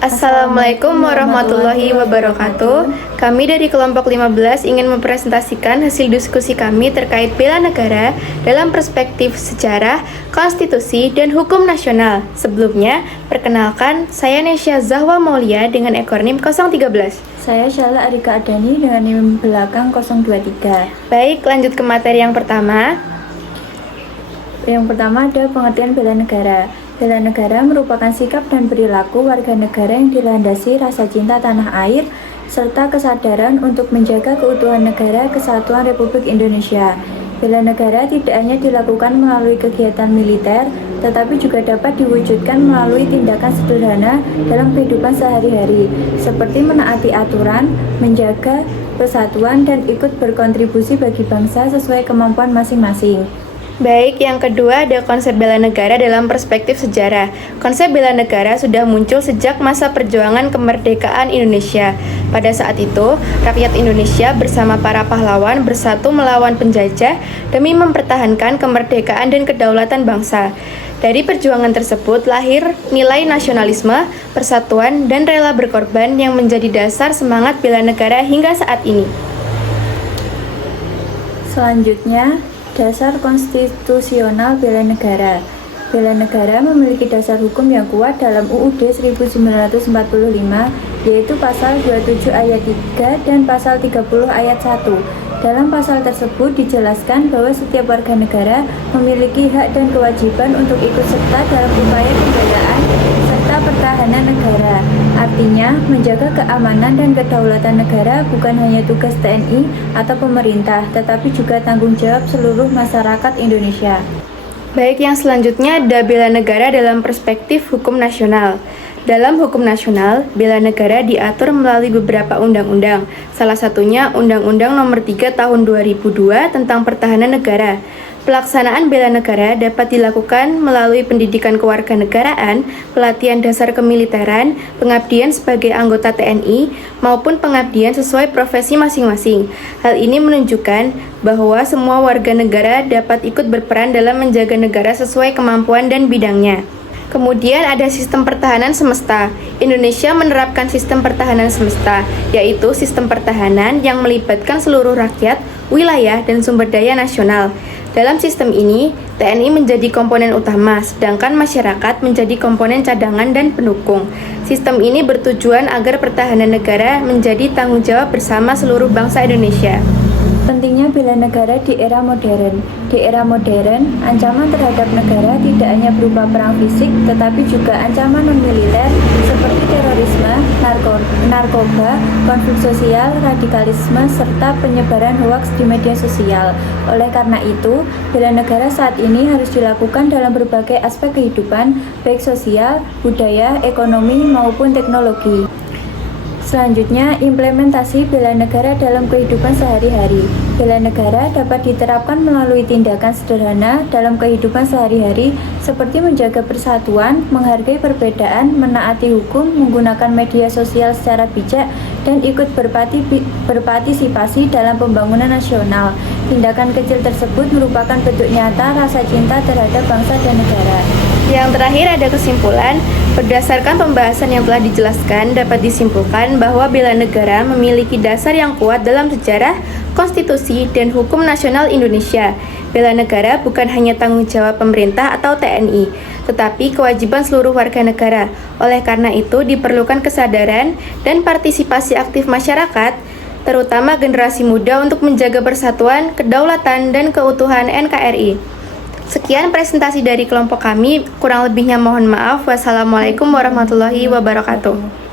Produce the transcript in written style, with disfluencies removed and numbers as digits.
Assalamualaikum warahmatullahi wabarakatuh. Kami dari kelompok 15 ingin mempresentasikan hasil diskusi kami terkait bela negara dalam perspektif sejarah, konstitusi, dan hukum nasional. Sebelumnya, perkenalkan, saya Nesya Zahwa Maulia dengan ekor NIM 013. Saya Syala Arika Adani dengan NIM belakang 023. Baik, lanjut ke materi yang pertama. Yang pertama ada pengertian bela negara. Bela negara merupakan sikap dan perilaku warga negara yang dilandasi rasa cinta tanah air serta kesadaran untuk menjaga keutuhan negara kesatuan Republik Indonesia. Bela negara tidak hanya dilakukan melalui kegiatan militer, tetapi juga dapat diwujudkan melalui tindakan sederhana dalam kehidupan sehari-hari, seperti menaati aturan, menjaga persatuan, dan ikut berkontribusi bagi bangsa sesuai kemampuan masing-masing. Baik, yang kedua ada konsep bela negara dalam perspektif sejarah. Konsep bela negara sudah muncul sejak masa perjuangan kemerdekaan Indonesia. Pada saat itu, rakyat Indonesia bersama para pahlawan bersatu melawan penjajah demi mempertahankan kemerdekaan dan kedaulatan bangsa. Dari perjuangan tersebut lahir nilai nasionalisme, persatuan, dan rela berkorban yang menjadi dasar semangat bela negara hingga saat ini. Selanjutnya, dasar konstitusional bela negara. Bela negara memiliki dasar hukum yang kuat dalam UUD 1945, yaitu pasal 27 ayat 3 dan pasal 30 ayat 1. Dalam pasal tersebut dijelaskan bahwa setiap warga negara memiliki hak dan kewajiban untuk ikut serta dalam upaya pembelaan serta pertahanan negara. Artinya, menjaga keamanan dan kedaulatan negara bukan hanya tugas TNI atau pemerintah, tetapi juga tanggung jawab seluruh masyarakat Indonesia. Baik, yang selanjutnya ada bela negara dalam perspektif hukum nasional. Dalam hukum nasional, bela negara diatur melalui beberapa undang-undang. Salah satunya Undang-Undang Nomor 3 Tahun 2002 tentang Pertahanan Negara. Pelaksanaan bela negara dapat dilakukan melalui pendidikan kewarganegaraan, pelatihan dasar kemiliteran, pengabdian sebagai anggota TNI, maupun pengabdian sesuai profesi masing-masing. Hal ini menunjukkan bahwa semua warga negara dapat ikut berperan dalam menjaga negara sesuai kemampuan dan bidangnya. Kemudian ada sistem pertahanan semesta. Indonesia menerapkan sistem pertahanan semesta, yaitu sistem pertahanan yang melibatkan seluruh rakyat, wilayah, dan sumber daya nasional. Dalam sistem ini, TNI menjadi komponen utama, sedangkan masyarakat menjadi komponen cadangan dan pendukung. Sistem ini bertujuan agar pertahanan negara menjadi tanggung jawab bersama seluruh bangsa Indonesia. Pentingnya bela negara di era modern. Di era modern, ancaman terhadap negara tidak hanya berupa perang fisik, tetapi juga ancaman non-militer seperti terorisme, narkoba, konflik sosial, radikalisme, serta penyebaran hoaks di media sosial. Oleh karena itu, bela negara saat ini harus dilakukan dalam berbagai aspek kehidupan, baik sosial, budaya, ekonomi, maupun teknologi. Selanjutnya, implementasi bela negara dalam kehidupan sehari-hari. Bela negara dapat diterapkan melalui tindakan sederhana dalam kehidupan sehari-hari seperti menjaga persatuan, menghargai perbedaan, menaati hukum, menggunakan media sosial secara bijak, dan ikut berpartisipasi dalam pembangunan nasional. Tindakan kecil tersebut merupakan bentuk nyata rasa cinta terhadap bangsa dan negara. Yang terakhir ada kesimpulan. Berdasarkan pembahasan yang telah dijelaskan, dapat disimpulkan bahwa bela negara memiliki dasar yang kuat dalam sejarah, konstitusi, dan hukum nasional Indonesia. Bela negara bukan hanya tanggung jawab pemerintah atau TNI, tetapi kewajiban seluruh warga negara. Oleh karena itu, diperlukan kesadaran dan partisipasi aktif masyarakat, terutama generasi muda untuk menjaga persatuan, kedaulatan, dan keutuhan NKRI. Sekian presentasi dari kelompok kami, kurang lebihnya mohon maaf. Wassalamualaikum warahmatullahi wabarakatuh.